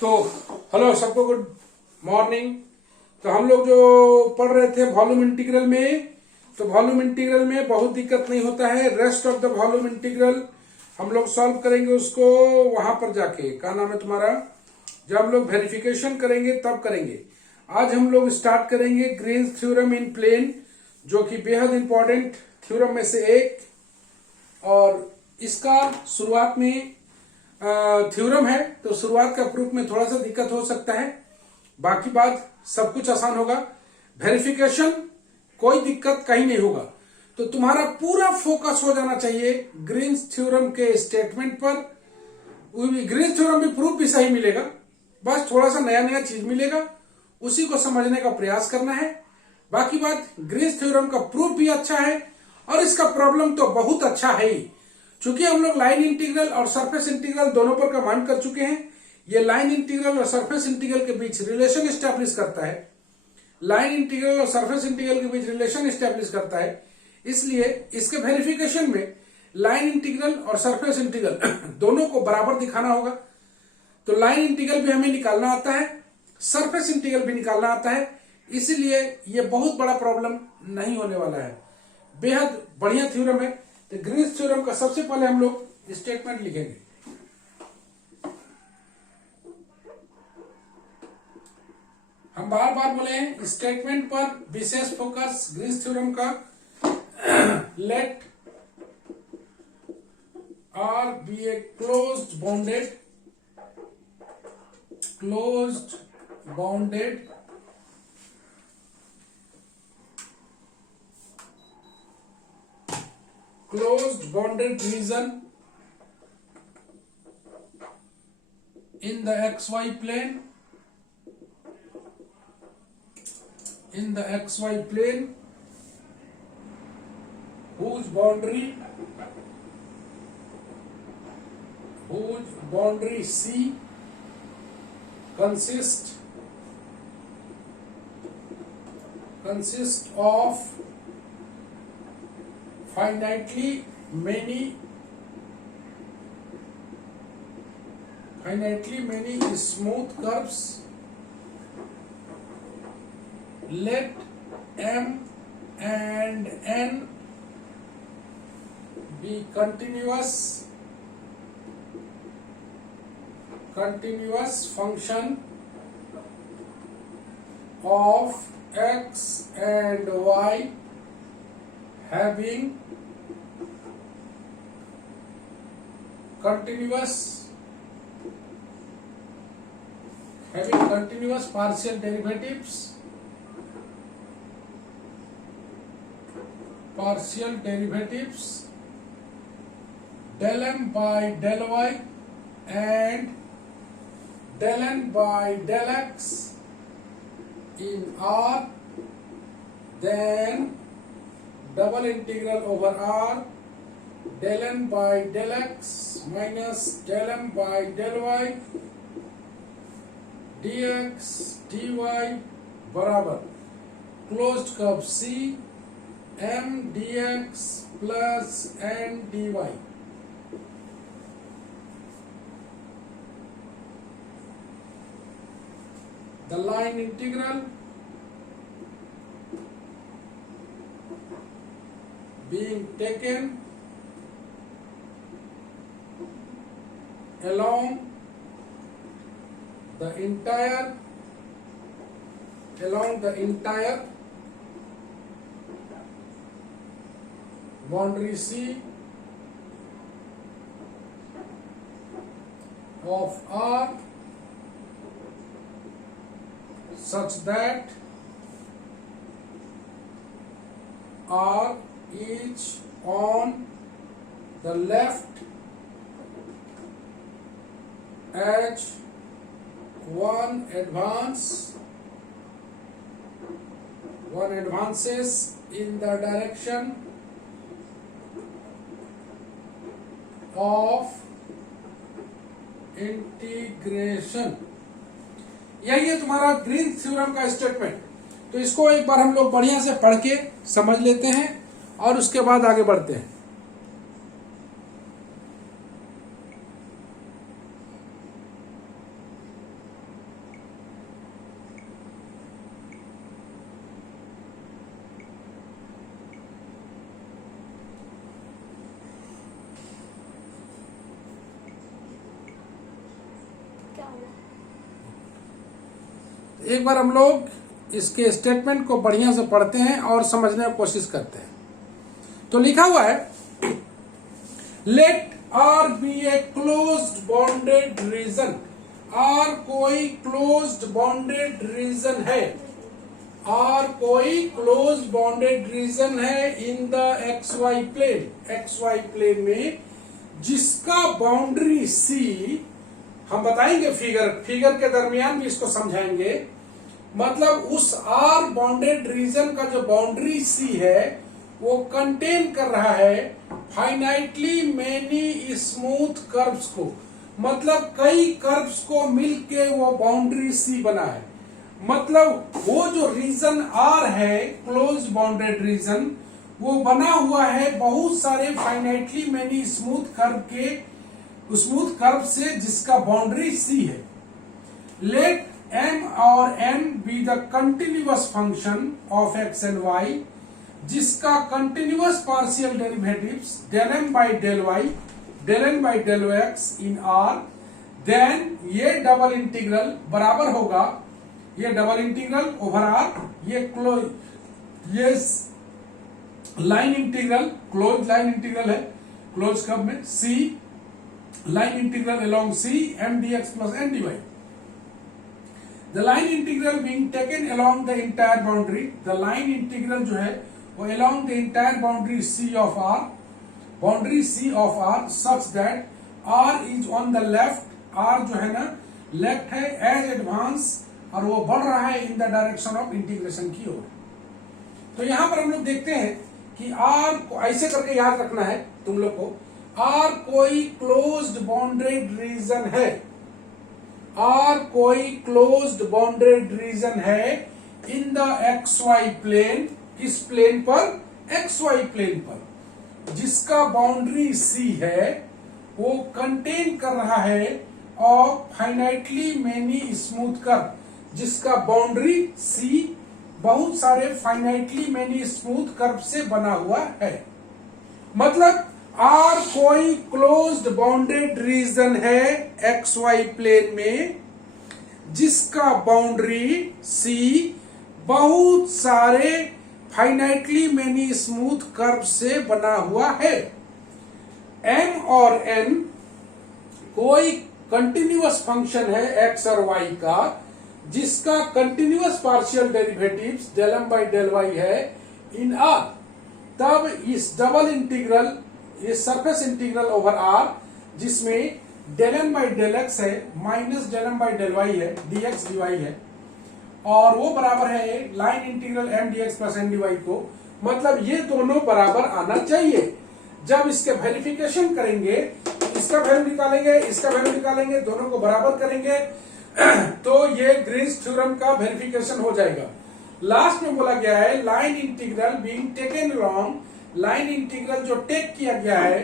तो हेलो सबको, good morning. तो हम लोग जो पढ़ रहे थे वॉल्यूम इंटीग्रल में, तो वॉल्यूम इंटीग्रल में बहुत दिक्कत नहीं होता है। Rest of the volume integral हम लोग सॉल्व करेंगे उसको वहां पर जाके, क्या नाम है तुम्हारा, जब हम लोग वेरिफिकेशन करेंगे तब करेंगे। आज हम लोग स्टार्ट करेंगे ग्रीन्स थ्योरम इन प्लेन, जो कि बेहद इंपॉर्टेंट थ्योरम में से एक, और इसका शुरुआत में थ्योरम है तो शुरुआत का प्रूफ में थोड़ा सा दिक्कत हो सकता है, बाकी बात सब कुछ आसान होगा। वेरिफिकेशन कोई दिक्कत कहीं नहीं होगा। तो तुम्हारा पूरा फोकस हो जाना चाहिए ग्रीन्स थ्योरम के स्टेटमेंट पर। ग्रीन्स थ्योरम में प्रूफ भी सही मिलेगा, बस थोड़ा सा नया नया चीज मिलेगा, उसी को समझने का प्रयास करना है। बाकी बात ग्रीन्स थ्योरम का प्रूफ भी अच्छा है और इसका प्रॉब्लम तो बहुत अच्छा है ही। चूंकि हम लोग लाइन इंटीग्रल और सरफेस इंटीग्रल दोनों पर कमांड कर चुके हैं, ये लाइन इंटीग्रल और सरफेस इंटीग्रल के बीच रिलेशन स्टैब्लिश करता है। लाइन इंटीग्रल और सरफेस इंटीग्रल के बीच रिलेशन स्टैब्लिश करता है, इसलिए इसके वेरिफिकेशन में लाइन इंटीग्रल और सरफेस इंटीग्रल दोनों को बराबर दिखाना होगा। तो लाइन इंटीग्रल भी हमें निकालना आता है, सरफेस इंटीग्रल भी निकालना आता है, इसलिए ये बहुत बड़ा प्रॉब्लम नहीं होने वाला है। बेहद बढ़िया थ्योरम है। तो ग्रीन्स थ्योरम का सबसे पहले हम लोग स्टेटमेंट लिखेंगे। हम बार बार बोले हैं स्टेटमेंट पर विशेष फोकस ग्रीन्स थ्योरम का। Let R be a closed bounded region in the xy plane, whose boundary C consists of finitely many smooth curves. Let M and N be continuous function of x and y having continuous partial derivatives del m by del y and del n by del x in R, then double integral over R del n by del x minus del m by del y dx dy बराबर closed curve C m dx plus n dy। The line integral being taken along the entire boundary C of R such that R is on the left as one advances in the direction of integration. यही है तुम्हारा Green's theorem का statement. तो इसको एक बार हम लोग बढ़िया से पढ़ के समझ लेते हैं और उसके बाद आगे बढ़ते हैं। एक बार हम लोग इसके स्टेटमेंट को बढ़िया से पढ़ते हैं और समझने की कोशिश करते हैं। तो लिखा हुआ है let R be a closed bounded region. R कोई क्लोज्ड बॉन्डेड रीजन है, और कोई क्लोज बॉन्डेड रीजन है in the x y plane, x y plane में, जिसका बाउंड्री सी, हम बताएंगे फिगर के दरमियान भी इसको समझाएंगे। मतलब उस आर बॉन्डेड रीजन का जो बाउंड्री सी है वो कंटेन कर रहा है फाइनाइटली मेनी स्मूथ कर्व्स को। मतलब कई कर्व्स को मिलके वो बाउंड्री सी बना है। मतलब वो जो रीजन आर है क्लोज बाउंडेड रीजन, वो बना हुआ है बहुत सारे फाइनाइटली मेनी स्मूथ कर्व से, जिसका बाउंड्री सी है। लेट एम और N be the continuous function of X and Y, जिसका continuous partial derivatives del M by del Y, del N by del x in R, then ये double integral बराबर होगा, ये double integral over R, ये line integral, close line integral है close curve में, C line integral along C M D x plus N D Y. The line integral being taken along the entire boundary, the line integral जो है वो along the entire boundary C of R, boundary C of R such that R is on the left, R जो है ना left है as advance, और वो बढ़ रहा है in the direction of integration की ओर। तो यहां पर हम लोग देखते हैं कि आर को ऐसे करके याद रखना है तुम लोग को, आर कोई क्लोज्ड बाउंडेड रीजन है, आर कोई क्लोज्ड बाउंडेड रीजन है in the x y plane, किस प्लेन पर, एक्स वाई प्लेन पर, जिसका बाउंड्री सी है, वो कंटेन कर रहा है और फाइनाइटली मेनी स्मूथ कर्व, जिसका बाउंड्री सी बहुत सारे फाइनाइटली मेनी स्मूथ कर्व से बना हुआ है। मतलब आर कोई क्लोज्ड बाउंडेड रीजन है एक्स वाई प्लेन में, जिसका बाउंड्री सी बहुत सारे फाइनाइटली मेनी स्मूथ कर्व से बना हुआ है। एम और एन कोई कंटिन्यूअस फंक्शन है एक्स और वाई का, जिसका continuous partial derivatives del M by del Y है इन आर। तब इस डबल इंटीग्रल, ये सरफेस इंटीग्रल ओवर आर, जिसमें del M by del x है minus del M by del Y है, डी एक्स डी वाई है, और वो बराबर है line integral M D x plus N D Y को। मतलब ये दोनों बराबर आना चाहिए। जब इसके वेरिफिकेशन करेंगे, इसका वैल्यू निकालेंगे, इसका वैल्यू निकालेंगे, दोनों को बराबर करेंगे तो ये ग्रीन्स थ्योरम का वेरिफिकेशन हो जाएगा। लास्ट में बोला गया है line integral being taken along, line integral जो टेक किया गया है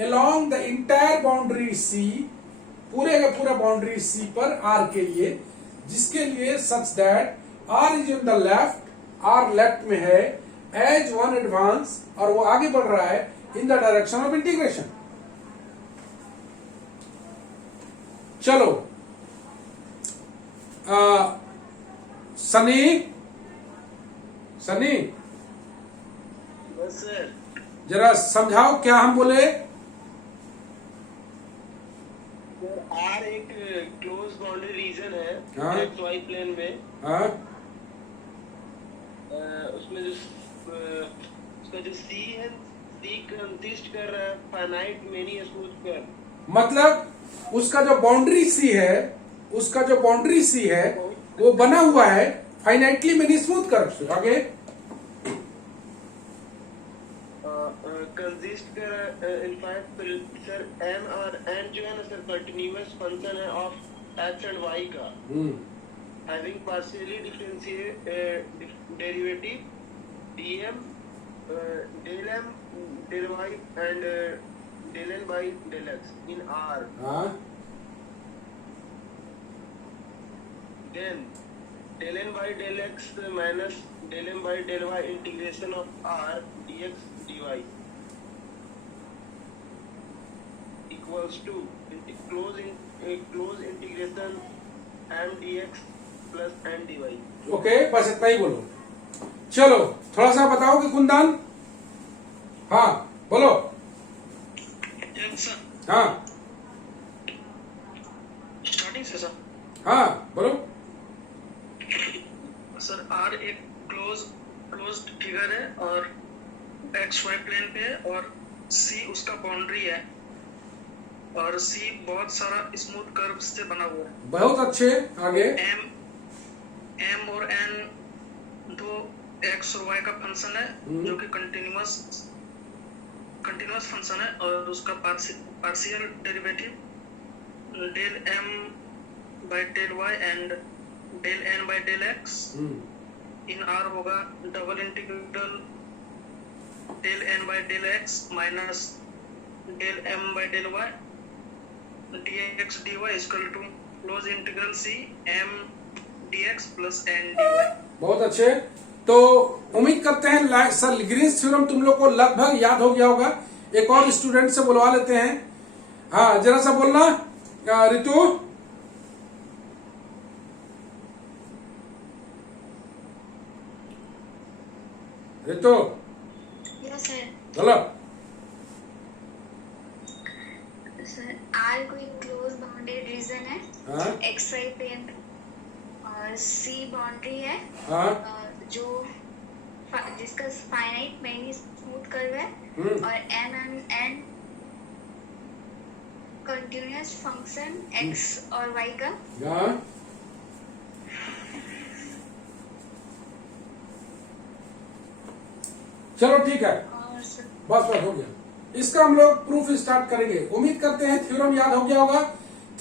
अलोंग द इंटायर बाउंड्री सी, पूरे का पूरा बाउंड्री सी पर आर के लिए, जिसके लिए such that R is in the left, R left में है एज वन एडवांस, और वो आगे बढ़ रहा है in the direction of integration. चलो सनी जरा समझाओ क्या हम बोले। आर एक क्लोज बाउंड्री रीजन है एक्स वाई प्लेन में। हाँ, उसमें जो उसका जो सी है, सी कंसिस्ट कर रहा है फाइनाइट मेनी स्मूथ कर्व। मतलब उसका जो बाउंड्री सी है, उसका जो बाउंड्री सी है वो बना हुआ है फाइनाइटली मेनी स्मूथ कर्व से। आगे कंसिस्ट कर इनफैक्ट सर एम और एन जो है ना सर कंटिन्यूअस फंक्शन है ऑफ एक्स एंड वाई का, having partially differentiate derivative dm del m del y and del n by del x in R. Then del n by del x minus del m by del y integration of R dx dy equals to close integration m dx plus n dy. Okay, बस इतना ही बोलो। चलो थोड़ा सा बताओगे कुंदन? हाँ बोलो। हाँ स्टार्टिंग से सर। हाँ बोलो। सर आर एक क्लोज्ड फिगर है और एक्स वाई प्लेन पे है और सी उसका बाउंड्री है और सी बहुत सारा स्मूथ कर्व से बना हुआ है। बहुत अच्छे, आगे। एम और एन दो एक्स और वाई का फंक्शन है जो कि कंटिन्यूअस फंक्शन है और उसका partial derivative del m by del y and del n by del x in R होगा double integral del n by del x minus del m by del y dx dy equal to close integral C m dx plus n dy। बहुत अच्छे। तो उम्मीद करते हैं sir Green's theorem तुम लोग को लगभग याद हो गया होगा। एक और स्टूडेंट से बुलवा लेते हैं। हाँ जरा सा बोलना रितु। रितु बोलो। सर आर कोई क्लोज बाउंडेड रीजन है। हाँ एक्स वाई प्लेन और सी बाउंड्री है। हाँ जो जिसका फाइनाइट मैनी स्मूथ कर्व है और M N continuous function x और वाई का। हाँ चलो ठीक है, और सर बस हो गया। इसका हम लोग प्रूफ स्टार्ट करेंगे। उम्मीद करते हैं थ्योरम याद हो गया होगा।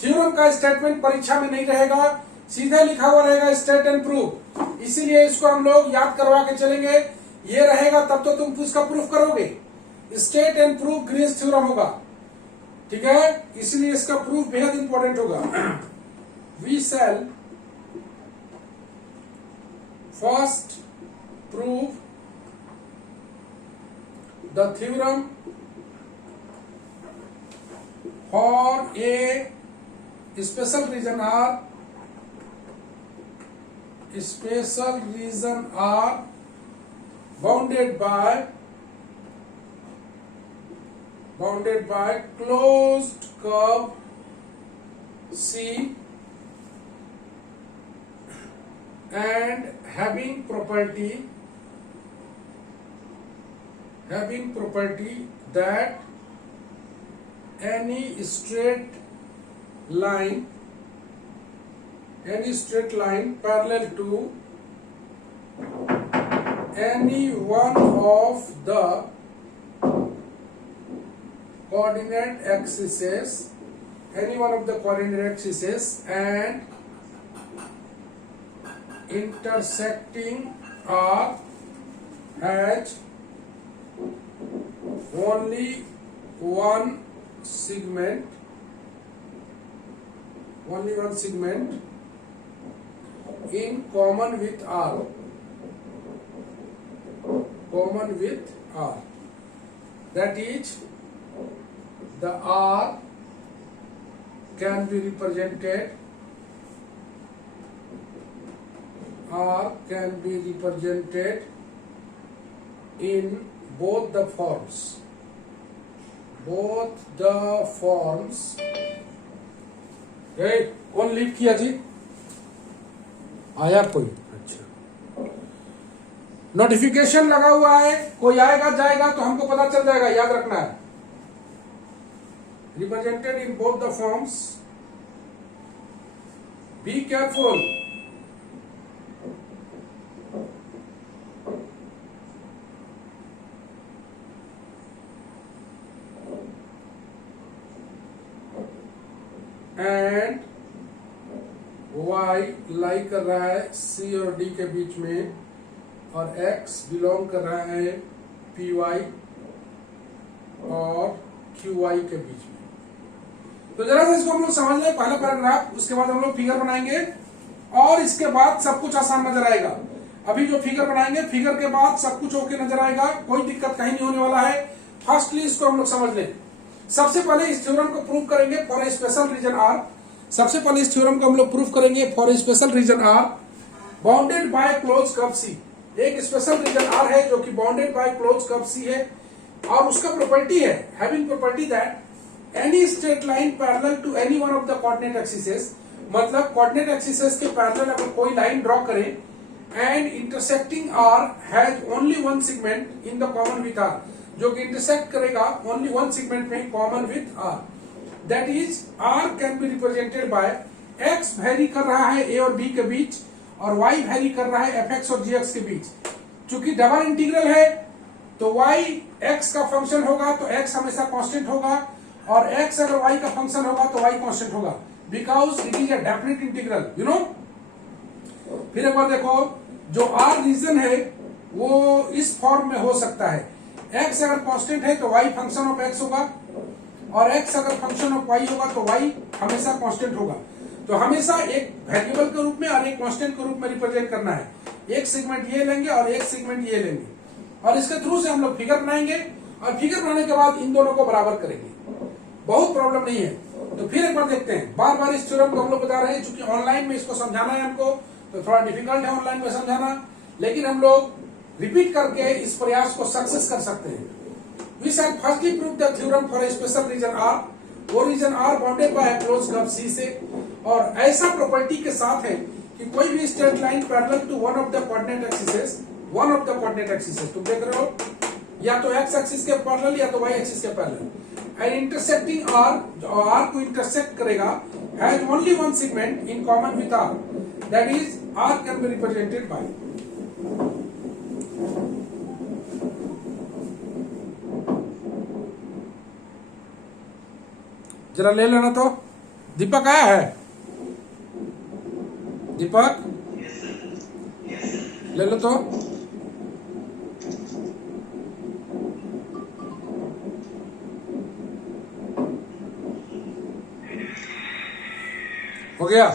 थ्योरम का स्टेटमेंट परीक्षा में नहीं रहेगा, सीधे लिखा हुआ रहेगा स्टेट एंड प्रूफ। इसीलिए इसको हम लोग याद करवा के चलेंगे। ये रहेगा तब तो तुम इसका प्रूफ करोगे। State and proof Green's theorem होगा, ठीक है। इसलिए इसका प्रूफ बेहद इंपॉर्टेंट होगा। We shall first prove the theorem for a special region R bounded by closed curve C and having property that any straight line parallel to any one of the coordinate axes and intersecting R has only one segment in common with R. That is, the R can be represented in both the forms कौन lead किया जी? आया कोई? अच्छा, notification लगा हुआ है, कोई आएगा जाएगा तो हमको पता चल जाएगा, याद रखना है। Represented in both the forms, be careful. And y लाई कर रहा है c और d के बीच में और x बिलोंग कर रहा है py और qy के बीच में। तो जरा सा इसको हम लोग समझ लें, पहला पैराग्राफ, उसके बाद हम लोग फिगर बनाएंगे और इसके बाद सब कुछ आसान नजर आएगा। अभी जो फिगर बनाएंगे, फिगर के बाद सब कुछ ओके नजर आएगा, कोई दिक्कत कहीं नहीं होने वाला है। फर्स्टली इसको हम लोग समझ लें। सबसे पहले इस थ्योरम को प्रूव करेंगे for a special region R. सबसे पहले इस थ्योरम को हम लोग प्रूव करेंगे for a special region R. Bounded by close curve C, एक स्पेशल रीजन आर है जो कि bounded by close curve C है, और उसका प्रॉपर्टी है having property that any straight line parallel to any one of the coordinate axes, मतलब coordinate axes के पैरेलल अगर कोई लाइन ड्रॉ करें and intersecting R has only one segment in the common with R, जो कि intersect करेगा only one segment में common with R, that is R can be represented by x vary कर रहा है ए और बी के बीच, और y वेरी कर रहा है fx और gx के बीच। चूंकि डबल इंटीग्रल है तो y x का फंक्शन होगा तो x हमेशा कांस्टेंट होगा, और x अगर y का फंक्शन होगा तो y कांस्टेंट होगा, because it is a definite integral, you know. फिर एक बार देखो, जो r रीजन है वो इस फॉर्म में हो सकता है, x अगर कांस्टेंट है तो y फंक्शन ऑफ x होगा, और x अगर फंक्शन ऑफ y होगा तो y हमेशा कांस्टेंट होगा। तो हमेशा एक वेरिएबल के रूप में और एक कांस्टेंट के रूप में रिप्रेजेंट करना है, एक सेगमेंट ये लेंगे और एक सेगमेंट ये लेंगे, और इसके थ्रू से हम लोग फिगर बनाएंगे, और फिगर बनाने के बाद इन दोनों को बराबर करेंगे, बहुत प्रॉब्लम नहीं है। तो फिर एक बार देखते हैं, बार बार इस थ्योरम को हम लोग बता रहे हैं, चूंकि ऑनलाइन में इसको समझाना है हमको, तो थोड़ा डिफिकल्ट है ऑनलाइन में समझाना, लेकिन हम लोग रिपीट करके इस प्रयास को सक्सेस कर सकते हैं। We shall firstly prove the theorem for a special region R, वो region R bounded by close curve C से, और ऐसा प्रॉपर्टी के साथ है कि कोई भी straight line parallel to one of the coordinate axes, one of the coordinate axes, तुम देख रहे हो, या तो एक्स एक्सिस के पैरेलल या तो वाई एक्सिस के पैरेलल, एंड इंटरसेक्टिंग आर, जो आर को इंटरसेक्ट करेगा, has only one segment in common with R, that is R can be represented by, जरा ले लेना तो। दीपक आया है? दीपक ले लो तो। हो गया?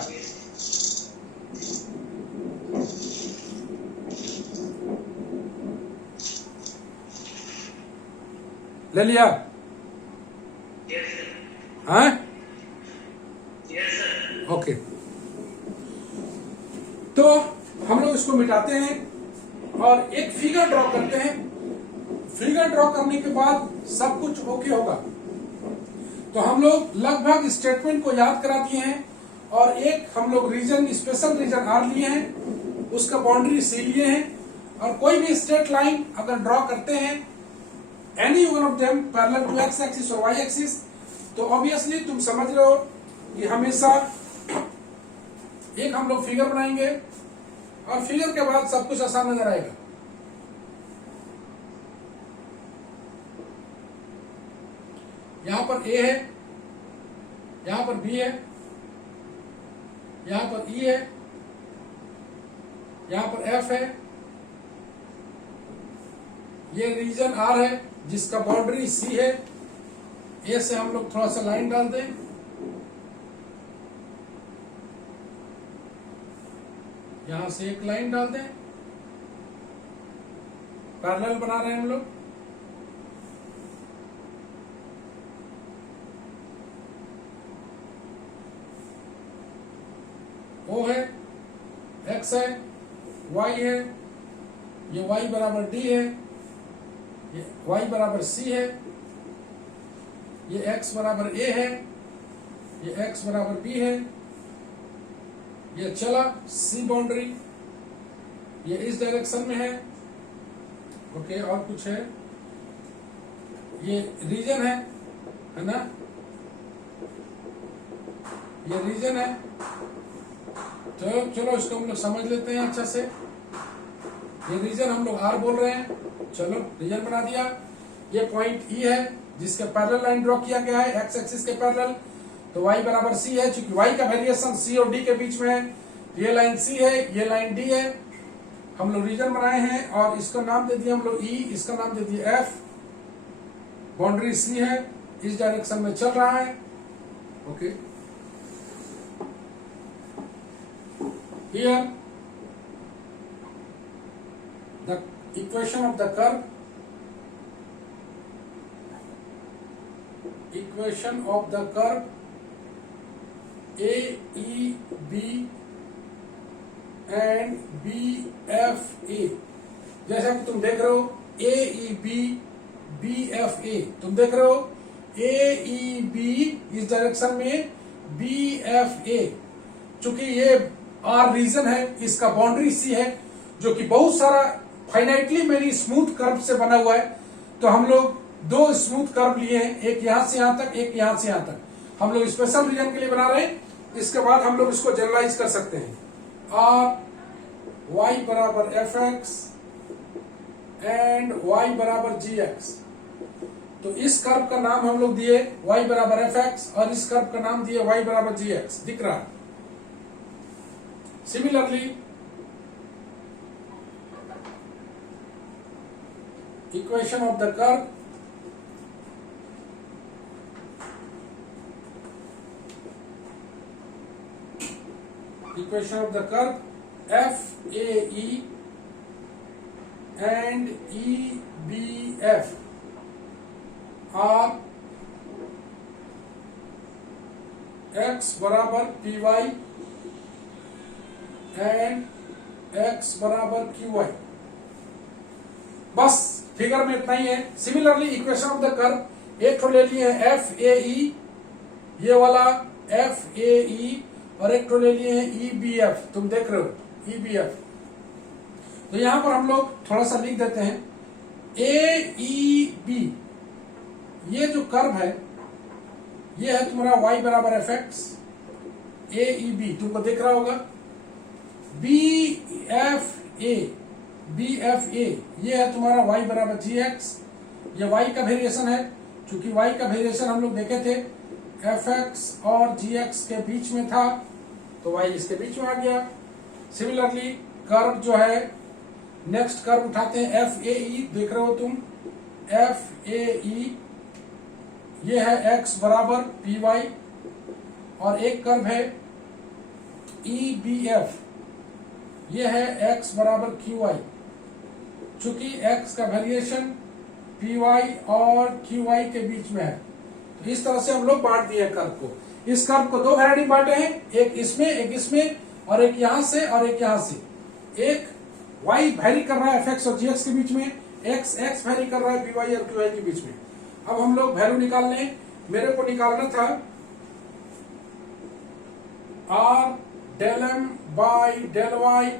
ले लिया? हाँ? ओके, तो हम लोग इसको मिटाते हैं और एक फिगर ड्रॉ करते हैं। फिगर ड्रॉ करने के बाद सब कुछ ओके होगा। तो हम लोग लगभग स्टेटमेंट को याद करा दिए हैं, और एक हम लोग रीजन, स्पेशल रीजन आर लिए हैं, उसका बाउंड्री सी लिए हैं, और कोई भी स्ट्रेट लाइन अगर ड्रॉ करते हैं, any one of them parallel to x axis और वाई एक्सिस, तो ऑब्वियसली तुम समझ रहे हो कि हमेशा एक हम लोग फिगर बनाएंगे, और फिगर के बाद सब कुछ आसान नजर आएगा। यहां पर ए है, यहां पर बी है, यहां पर ई है, यहां पर एफ है, ये रीजन आर है जिसका बाउंड्री सी है। ए से हम लोग थोड़ा सा लाइन डाल दें, यहां से एक लाइन डाल दें, पैरेलल बना रहे हैं हम लोग। ओ है, एक्स है, वाई है, ये वाई बराबर डी है, ये वाई बराबर सी है, ये x बराबर a है, ये x बराबर b है, ये चला c बाउंड्री, ये इस डायरेक्शन में है। ओके, और कुछ है, ये रीजन है ना, ये रीजन है। चलो इसको हम लोग समझ लेते हैं अच्छा से। ये रीजन हम लोग r बोल रहे हैं, चलो रीजन बना दिया। ये पॉइंट E है जिसके पैरेलल लाइन ड्रॉ किया गया है एक्स एक्सिस के पैरेलल, तो y बराबर c है, चूंकि y का वेरिएशन c और d के बीच में है, ये लाइन c है, ये लाइन d है। हम लोग रीजन बनाए हैं और इसका नाम दे दिया हम लोग E, इसका नाम दे दिया F, बाउंड्री c है, इस डायरेक्शन में चल रहा है। Okay, here the equation of the curve, equation of the curve AEB and B F A. जैसा कि तुम देख रहे हो A E B B F A, तुम देख रहे हो ए ई बी इस डायरेक्शन में, बी एफ ए, चूंकि ये आर रीजन है, इसका बाउंड्री सी है जो कि बहुत सारा फाइनाइटली मेरी स्मूथ कर्व से बना हुआ है। तो हम लोग दो स्मूथ कर्व लिए हैं, एक यहां से यहां तक, एक यहां से यहां तक। हम लोग स्पेशल रीजन के लिए बना रहे हैं, इसके बाद हम लोग इसको जनरलाइज कर सकते हैं। आर वाई बराबर एफ एक्स एंड वाई बराबर जी एक्स। तो इस कर्व का नाम हम लोग दिए y बराबर एफ एक्स और इस कर्व का नाम दिए y बराबर जी एक्स। दिख रहा है? Similarly equation of the curve, equation of the curve F A E and E B F are x बराबर पी वाई एंड एक्स बराबर क्यू वाई। बस फिगर में इतना ही है। Similarly equation of the curve एक ठो ले लिए हैं एफ ए ई, ये वाला एफ ए ई, और एक ठो ले लिए हैं ई बी एफ, तुम देख रहे हो ई बी एफ। तो यहां पर हम लोग थोड़ा सा लिख देते हैं ए ई बी, ये जो कर्व है ये है तुम्हारा y बराबर F x, A E B तुमको दिख रहा होगा। B F A, B F A ये है तुम्हारा y बराबर जी एक्स, ये y का वेरिएशन है। चूंकि y का वेरिएशन हम लोग देखे थे एफ एक्स और जी एक्स के बीच में था, तो y इसके बीच में आ गया। सिमिलरली कर्व जो है, नेक्स्ट कर्व उठाते हैं एफ ए ई, देख रहे हो तुम एफ ए ई, ये है x बराबर पी वाई, और एक कर्व है ई बी एफ, ये है x बराबर क्यू वाई। चूंकि x का वेरिएशन पी वाई और क्यू वाई के बीच में है, तो इस तरह से हम लोग बांट दिए कर्व को। इस कर्व को दो वैरायटी बांटे हैं, एक इसमें और एक यहां से और एक यहां से। एक y वैरी कर रहा है एफ एक्स और जी एक्स के बीच में, x वैरी कर रहा है पी वाई और क्यू वाई के बीच में। अब हम लोग वैल्यू निकालने, मेरे को निकालना था R del M by del y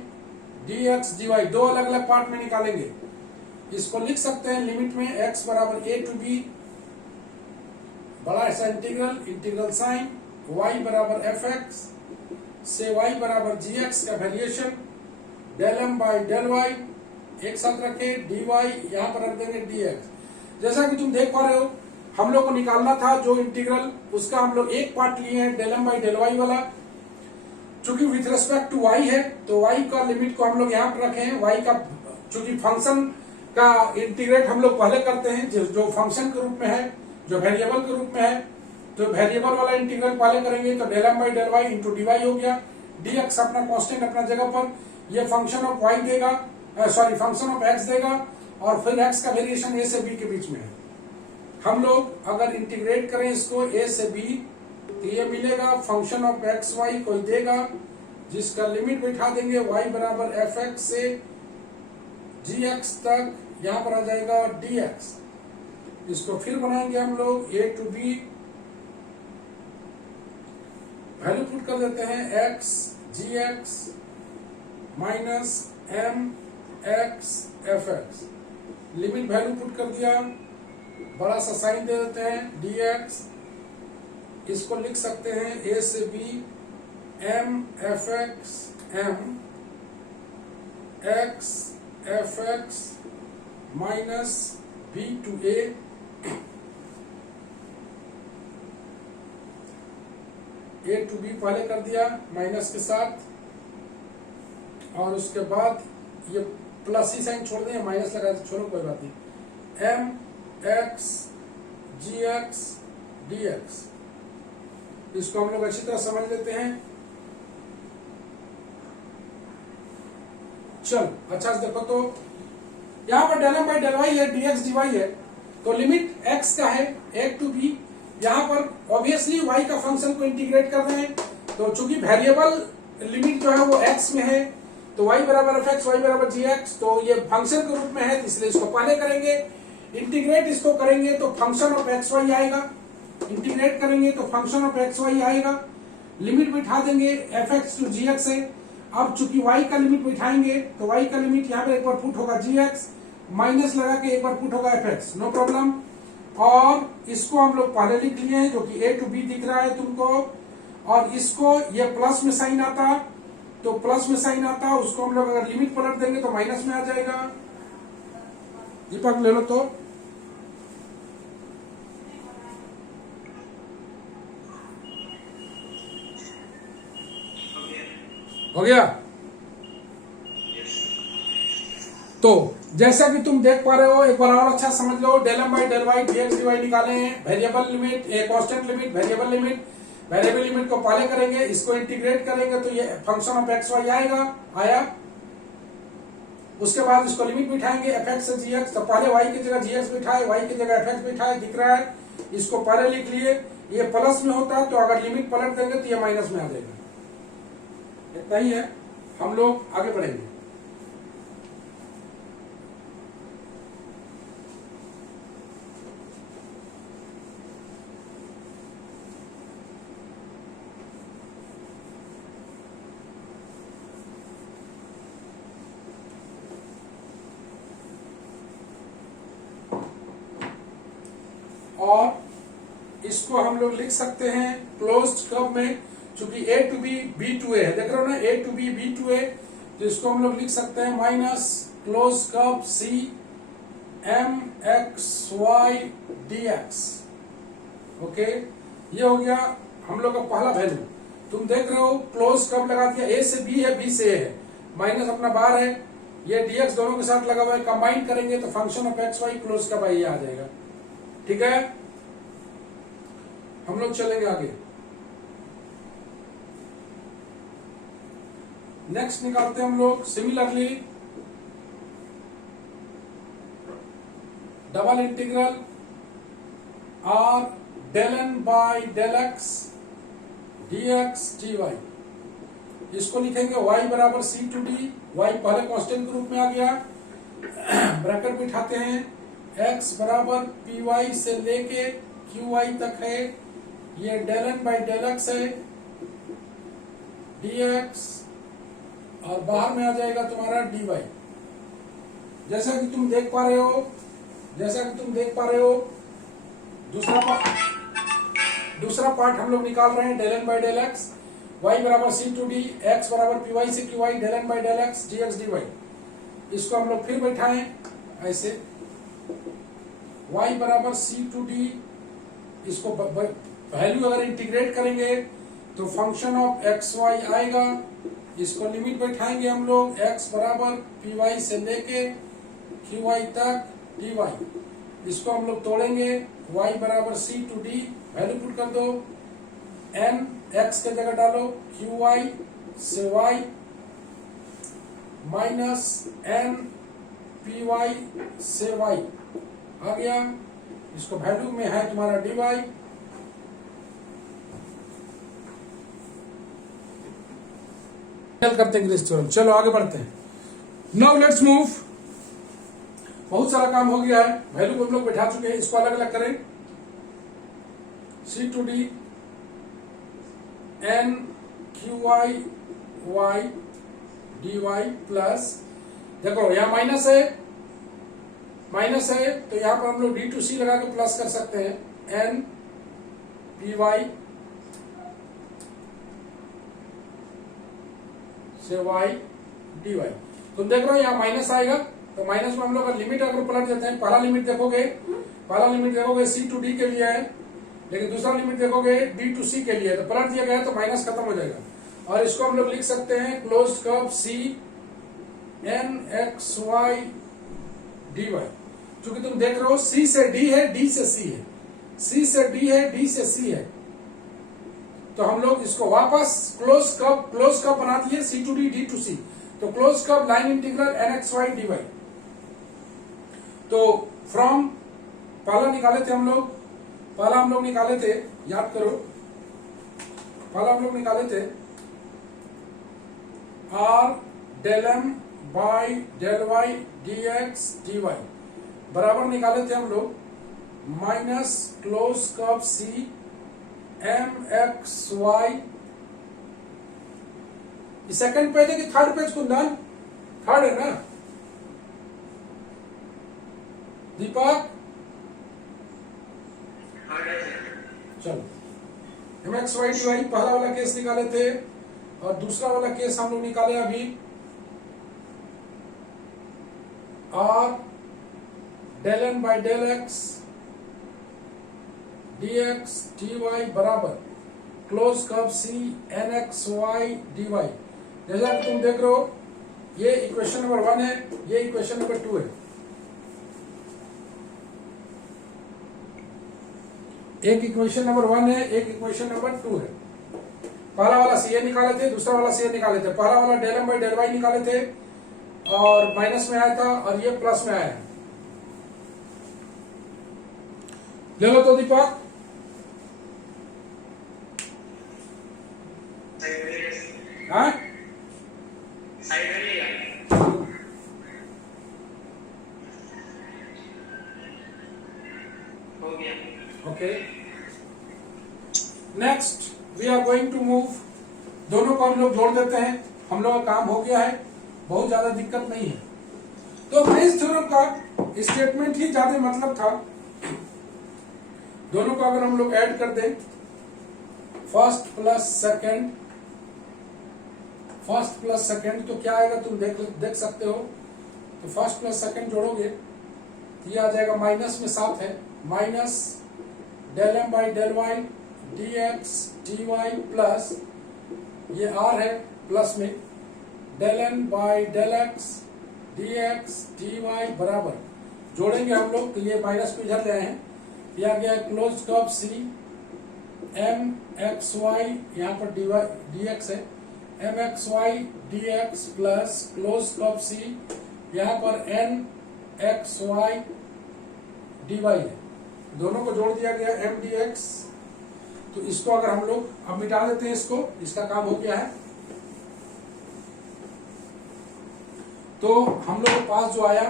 d x D y, दो अलग अलग पार्ट में निकालेंगे। इसको लिख सकते हैं लिमिट में x बराबर ए टू बी, बड़ा ऐसा इंटीग्रल, इंटीग्रल साइन y बराबर एफ एक्स से y बराबर जी एक्स का variation del M by del y, एक साथ रखे डी वाई, यहां पर रख देंगे डी एक्स। जैसा कि तुम देख पा रहे हो, हम लोग को निकालना था जो इंटीग्रल, उसका हम लोग एक पार्ट लिए हैं del M by del y वाला। चूंकि विथ रेस्पेक्ट टू y है, तो y का लिमिट को हम लोग यहाँ पर रखे हैं। y का चूंकि फंक्शन का इंटीग्रेट हम लोग पहले करते हैं, जो फंक्शन के रूप में है, जो वेरिएबल के रूप में है, तो वेरिएबल वाला इंटीग्रल पहले करेंगे, तो del M by del y into d y हो गया। डी एक्स अपना कॉन्स्टेंट अपना जगह पर, ये फंक्शन ऑफ y देगा, सॉरी फंक्शन ऑफ x देगा, और फिर x का वेरिएशन a से b के बीच में है। हम लोग अगर इंटीग्रेट करें इसको a से b, तो ये मिलेगा फंक्शन ऑफ एक्स वाई कोई देगा, जिसका लिमिट बिठा देंगे y बराबर एफ एक्स से जी एक्स तक, यहां पर आ जाएगा डी एक्स। इसको फिर बनाएंगे हम लोग a to b, value put कर देते हैं x g x minus m x f x, limit value put कर दिया, बड़ा सा साइन दे देते हैं डी एक्स। इसको लिख सकते हैं a से b m F x m x F x minus b to a, a to b पहले कर दिया माइनस के साथ, और उसके बाद ये प्लस ही साइन छोड़ दें, माइनस लगा दे, छोड़ो कोई बात नहीं, m x g x d x. इसको हम लोग अच्छी तरह समझ लेते हैं। चल अच्छा से देखो, तो यहां पर del M by del Y है, डी एक्स डी वाई है, तो लिमिट x का है a टू b। यहां पर ऑब्वियसली y का फंक्शन को इंटीग्रेट कर रहे हैं, तो चूंकि वेरिएबल लिमिट जो है वो x में है, तो y बराबर एफ एक्स, वाई बराबर जी एक्स, तो ये फंक्शन के रूप में है, इसलिए इसको पहले करेंगे। इंटीग्रेट इसको करेंगे तो फंक्शन ऑफ एक्स वाई आएगा, इंटीग्रेट करेंगे तो फंक्शन ऑफ एक्स वाई आएगा। लिमिट बिठा देंगे, F x to G x है। अब चूंकि y का लिमिट बिठाएंगे तो y का लिमिट यहाँ पे एक बार पुट होगा जी एक्स, माइनस लगा के एक बार पुट होगा एफ एक्स, नो प्रॉब्लम। और इसको हम लोग पहले लिख लिए हैं जो कि a टू b दिख रहा है तुमको, और इसको ये प्लस में साइन आता, तो प्लस में साइन आता, उसको हम लोग अगर लिमिट पलट देंगे तो माइनस में आ जाएगा। दीपक ले लो तो, हो गया। तो जैसा कि तुम देख पा रहे हो, एक बार और अच्छा समझ लो, del M by del y d x D y निकाले हैं। Variable limit, a constant limit, variable limit, variable limit को पहले करेंगे, इसको इंटीग्रेट करेंगे तो ये फंक्शन ऑफ एक्स वाई आएगा, आया। उसके बाद इसको लिमिट बिठाएंगे एफ एक्स से जी एक्स, तो पहले वाई की जगह जी एक्स बिठाए, वाई की जगह एफ एक्स बिठाए, दिख रहा है, इसको पहले लिख लिए। ये प्लस में होता तो अगर लिमिट पलट देंगे तो ये माइनस में आ जाएगा। इतना ही है, हम लोग आगे बढ़ेंगे। और इसको हम लोग लिख सकते हैं क्लोज्ड कर्व में, चूंकि a to b b to a है, देख रहे हो ना, a to b b to a, तो इसको हम लोग लिख सकते हैं minus close curve c m x y dx। Okay, ये हो गया हम लोग का पहला वैल्यू। तुम देख रहे हो क्लोज कर्व लगा दिया, a से b है, b से a है, माइनस अपना बाहर है, ये dx दोनों के साथ लगा हुआ है, कंबाइन करेंगे तो function of x y close curve ये आ जाएगा। ठीक है, हम लोग चलेंगे आगे। नेक्स्ट निकालते हैं हम लोग similarly double integral R del N by del x d x D y. इसको लिखेंगे y बराबर सी टू डी, y पहले कांस्टेंट के रूप में आ गया, ब्रैकेट बिठाते हैं, x बराबर पी वाई से लेके क्यू वाई तक है, ये del N by del x है dx, और बाहर में आ जाएगा तुम्हारा dy। जैसा कि तुम देख पा रहे हो, दूसरा पार्ट हम लोग निकाल रहे हैं, del N by del x, y बराबर सी टू डी, x बराबर पी वाई से Q y, del N by del x d x D y. इसको हम लोग फिर बैठाएं ऐसे, y बराबर सी टू डी, इसको वैल्यू अगर इंटीग्रेट करेंगे तो फंक्शन ऑफ एक्स वाई आएगा। इसको लिमिट बैठाएंगे हम लोग, x बराबर पी वाई से लेके क्यू वाई तक डी वाई। इसको हम लोग तोड़ेंगे, y बराबर C to D, value put कर दो, n x के जगह डालो, क्यू वाई से y minus n P y से y आ गया। इसको वैल्यू में है तुम्हारा dy, करते हैं। चलो आगे बढ़ते हैं। Now let's move. बहुत सारा काम हो गया है, वैल्यू को हम लोग बैठा चुके हैं, इसको अलग अलग करें। C to d n q y y d y plus, देखो यहाँ माइनस है तो यहाँ पर हम लोग डी टू सी लगा के प्लस कर सकते हैं, एन पी वाई से वाई डी वाई। तुम देख रहे हो यहाँ माइनस आएगा, तो माइनस में हम लोग लिमिट अगर पलट देते हैं, पहला लिमिट देखोगे सी टू डी के लिए है, लेकिन दूसरा लिमिट देखोगे डी टू सी के लिए है, तो पलट दिया गया तो माइनस खत्म हो जाएगा। और इसको हम लोग लिख सकते हैं close curve C N x y d y. चूंकि तुम देख रहे हो सी से डी है, डी से सी है, सी से डी है, डी से सी है, तो हम लोग इसको वापस क्लोज कर्व बना दिए, C to D D to C, तो close curve line integral N x y d y. तो फ्रॉम पहला हम लोग निकाले थे, याद करो, पहला हम लोग निकाले थे R del M by del y d x D y बराबर निकाले थे हम लोग minus close curve C M x y. Second page है कि थर्ड पेज कुंदन? थर्ड है ना दीपक? चलो M x y d y पहला वाला केस निकाले थे और दूसरा वाला केस हम लोग निकाले अभी R del N by del x d x D y बराबर close curve C N x y d y. जैसा कि तुम देख रहे हो ये इक्वेशन नंबर 1 है, ये इक्वेशन नंबर 2 है। एक इक्वेशन नंबर 1 है, एक इक्वेशन नंबर 2 है। पहला वाला सी ए निकाले थे, दूसरा वाला सी ए निकाले थे। पहला वाला del M by del y निकाले थे और माइनस में आया था और ये प्लस में आया है। ले लो तो दीपक। हाँ okay next we are going to move. दोनों को हम लोग जोड़ देते हैं, हम लोग का काम हो गया है, बहुत ज्यादा दिक्कत नहीं है। तो ग्रीन्स थ्योरम का स्टेटमेंट ही ज्यादा मतलब था। दोनों को अगर हम लोग ऐड कर दें फर्स्ट प्लस सेकंड तो क्या आएगा तुम देख सकते हो। तो फर्स्ट प्लस सेकंड जोड़ोगे तो ये आ जाएगा माइनस में साथ है minus del M by del y d x D y plus ये आर है प्लस में del N by del x d x D y बराबर जोड़ेंगे हम लोग तो ये माइनस को इधर ले आए हैं। ये आ गया close curve C M x y यहाँ पर डी एक्स है m x y d x plus close curve C यहाँ पर n x y d Y है। दोनों को जोड़ दिया गया एम डी एक्स। तो इसको अगर हम लोग अब मिटा देते हैं, इसको इसका काम हो गया है। तो हम लोग के पास जो आया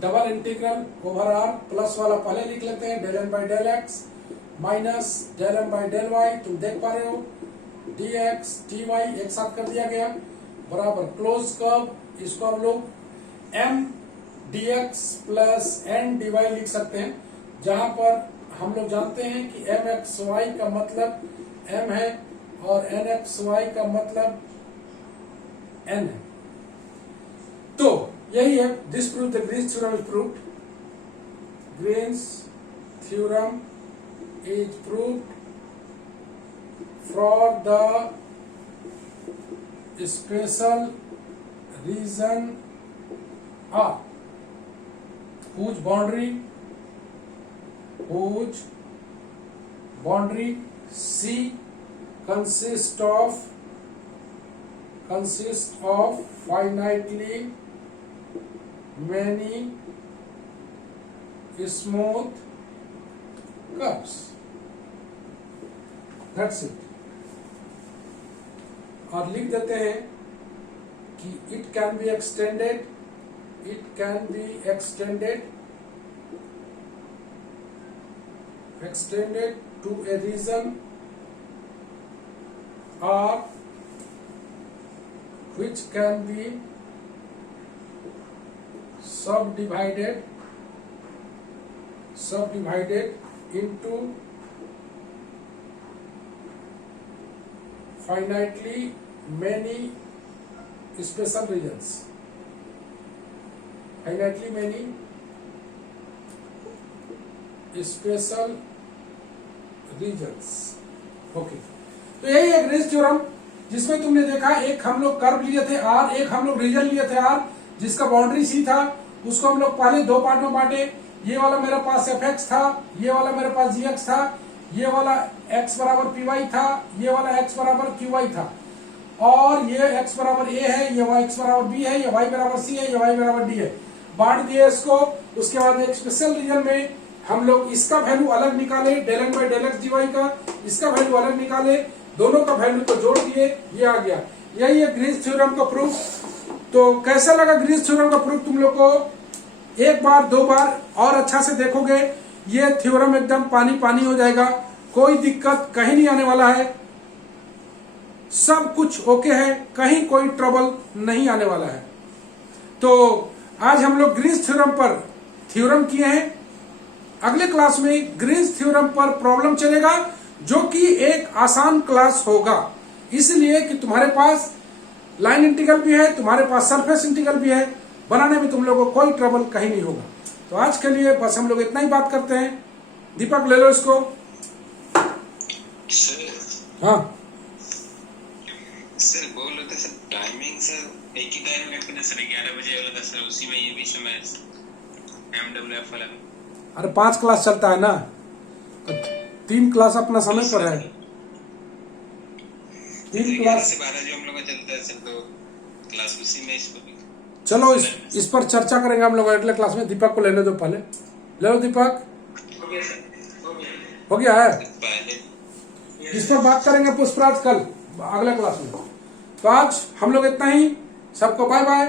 double integral over R plus वाला पहले लिख लेते हैं del N by del x minus del N by del y. तुम देख पा रहे हो डी एक्स डी वाई एक साथ कर दिया गया बराबर क्लोज कर्व। इसको हम लोग M D x plus N D y लिख सकते हैं, जहां पर हम लोग जानते हैं कि एम एक्स वाई का मतलब एम है और एन एक्स वाई का मतलब एन है। तो यही है this prove the Green's theorem is proved. Green's theorem is proved for the special region R whose boundary C consists of finitely many smooth curves. That's it. और लिख देते हैं कि it can be extended to a region R which can be subdivided into finitely many special regions. Finitely many special regions. Okay तो यही है Green's theorem, जिसमें तुमने देखा एक हम लोग कर्व लिए थे आर, एक हम लोग रीजन लिए थे आर जिसका बाउंड्री सी था। उसको हम लोग पहले दो पार्ट में बांटे। ये वाला मेरे पास एफ एक्स था, ये वाला मेरे पास जी एक्स था, ये वाला एक्स बराबर पी वाई था, ये वाला एक्स बराबर क्यू वाई था, और ये एक्स बराबर ए है, ये वाई एक्स बराबर बी है, ये वाई बराबर सी है, ये वाई बराबर डी है। बांट दिए इसको। उसके बाद एक स्पेशल रीजन में हम लोग इसका वैल्यू अलग निकाले del N by del x D y का, इसका वैल्यू अलग निकाले, दोनों का वैल्यू को जोड़ दिए, ये आ गया। यही है ग्रीन्स थ्योरम का प्रूफ। तो कैसा लगा ग्रीन्स थ्योरम का प्रूफ तुम लोग को? एक बार दो बार और अच्छा से देखोगे, ये थ्योरम एकदम पानी पानी हो जाएगा, कोई दिक्कत कहीं नहीं आने वाला है, सब कुछ ओके है, कहीं कोई ट्रबल नहीं आने वाला है। तो आज हम लोग ग्रीन्स थ्योरम पर थ्योरम किए हैं। अगले क्लास में ग्रीन्स थ्योरम पर प्रॉब्लम चलेगा, जो कि एक आसान क्लास होगा, इसलिए कि तुम्हारे पास लाइन इंटीग्रल भी है, तुम्हारे पास सरफेस इंटीग्रल भी है, बनाने में तुम लोगों को कोई ट्रबल कहीं नहीं होगा। तो आज के लिए बस हम लोग इतना ही बात करते हैं। दीपक ले लो इसको। हाँ सर बोल रहे थे सर, टाइमिंग सर एक ही टाइम में रखना सर, 11 बजे वाला था सर, उसी में ये भी समय MWF वाला में। अरे 5 क्लास चलता है ना, तो 3 क्लास अपना समय पर है। 3 क्लास से 12 जो हम लोग का चलता है सर, तो क्लास उसी में इसको भी। चलो इस पर चर्चा करेंगे हम लोग अगले क्लास में। दीपक को लेने दो पहले। ले लो दीपक। हो गया है, इस पर बात करेंगे पुष्पराज कल अगले क्लास में। तो आज हम लोग इतना ही, सबको बाय बाय।